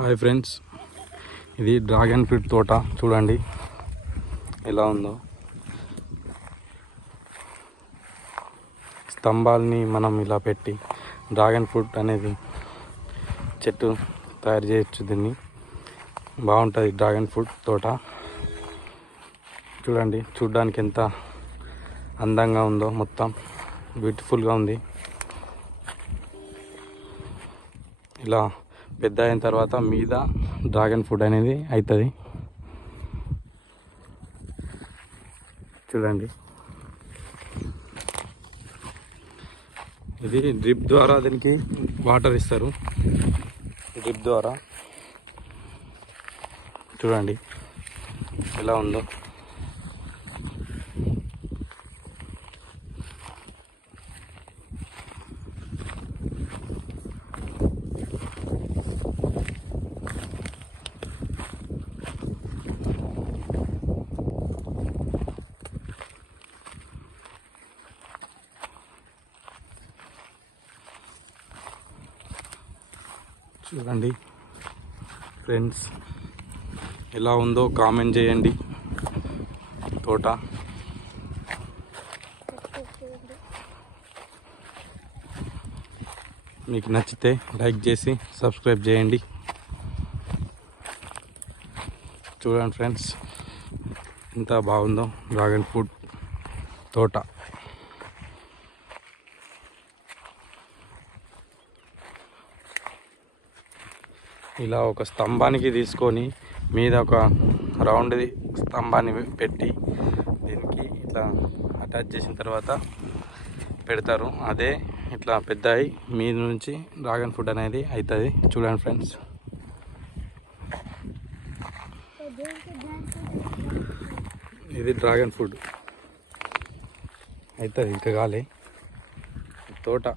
Hi friends, ఇది dragon fruit తోట చూడండి ఎలా ఉందో. స్తంభాలని మనం ఇలా పెట్టి డ్రాగన్ ఫ్రూట్ అనేది చెట్టు తయారు చేయొచ్చు. దీన్ని బాగుంటుంది డ్రాగన్ ఫ్రూట్ తోట. చూడండి, చూడ్డానికి ఎంత అందంగా ఉందో, మొత్తం బ్యూటిఫుల్గా ఉంది. ఇలా పెద్ద అయిన తర్వాత మీద డ్రాగన్ ఫ్రూట్ అనేది అవుతుంది. చూడండి, ఇది డ్రిప్ ద్వారా దీనికి వాటర్ ఇస్తారు. డ్రిప్ ద్వారా చూడండి ఎలా ఉందో. చూడండి ఫ్రెండ్స్, ఎలా ఉందో కామెంట్ చేయండి. తోట మీకు నచ్చితే లైక్ చేసి సబ్స్క్రైబ్ చేయండి. చూడండి ఫ్రెండ్స్, ఎంత బాగుందో డ్రాగన్ ఫ్రూట్ తోట. ఇలా ఒక స్తంభానికి తీసుకొని మీద ఒక రౌండ్ది స్తంభాన్ని పెట్టి దీనికి ఇట్లా అటాచ్ చేసిన తర్వాత పెడతారు. అదే ఇట్లా పెద్ద అయి మీద నుంచి డ్రాగన్ ఫ్రూట్ అనేది అవుతుంది. చూడండి ఫ్రెండ్స్, ఇది డ్రాగన్ ఫ్రూట్ అవుతుంది. ఇంకా కాలే తోట.